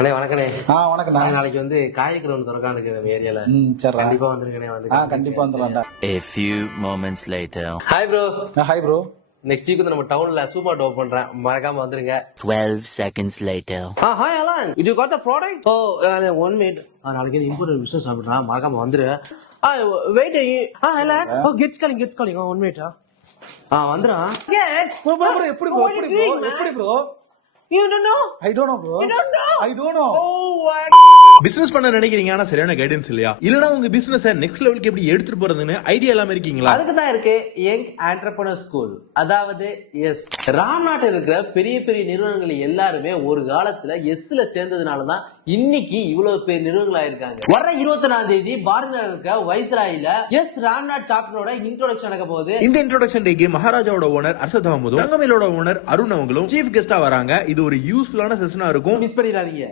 அண்ணே வணக்கண்ணே. வணக்கண்ணா. நாளைக்கு வந்து காய்கறி ஒன்று திறக்கான்னு இருக்கு நம்ம ஏரியால. சரி, கண்டிப்பா வந்துருக்கண்ணே. வந்து கண்டிப்பா வந்துடலாம்டா. A few moments later. Hi bro. Hi bro. Next week வந்து நம்ம டவுன்ல சூப்பர் மார்ட் ஓபன் பண்றேன், மறக்காம வந்துருங்க. 12 seconds later. Hi Alan, you got the product? Oh, 1 minute. நாளைக்கு இம்பார்ட்டன்ட் பிசினஸ் சாப்பிடுறேன், மறக்காம வந்துரு. Wait. Alan, gets calling. 1 minute. வந்துறா. Yes. ப்ரோ எப்படி bro? You don't know? I don't know bro. You don't know? I don't know. Oh, business பண்ண நினைக்கிறீங்க, ஆனா சரியான கைடன்ஸ் இல்லையா? இல்லனா உங்க பிசினஸ் நெக்ஸ்ட் லெவலுக்கு எப்படி எடுத்துட்டு போறதுன்னு ஐடியா இல்லாம இருக்கீங்களா? அதுக்கு தான் இருக்கு யங் ஆண்டர்பிரனர் ஸ்கூல். அதாவது எஸ் ராம்நாட்டில் இருக்கிற பெரிய பெரிய நிறுவனங்கள் எல்லாருமே ஒரு காலத்துல எஸ்ல சேர்ந்ததுனால தான் இன்னைக்கு இவ்வளவு பெரிய நிறுவனங்கள் ஆயிருக்காங்க. வர 21ஆம் தேதி பாரதி நகர் இருக்க வைஸ்ராயில எஸ் ராம்நாட் சாப்டரோட இன்ட்ரோடக்ஷன் நடக்க போகுது. இந்த இன்ட்ரோடக்ஷன் டேக்கு மகாராஜாவோட ஓனர் அர்ஷத் அஹமதும் தங்கமேலோட ஓனர் அருண் அவங்களும் சீஃப் கெஸ்டா வராங்க. இது ஒரு யூஸ்ஃபுல்லான செஷனா இருக்கும், மிஸ் பண்ணிடாதீங்க.